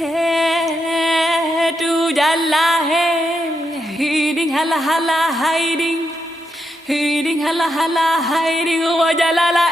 Hey, tu jalla hey, hiding hala hala hiding, hiding hala hala hiding, wa jalala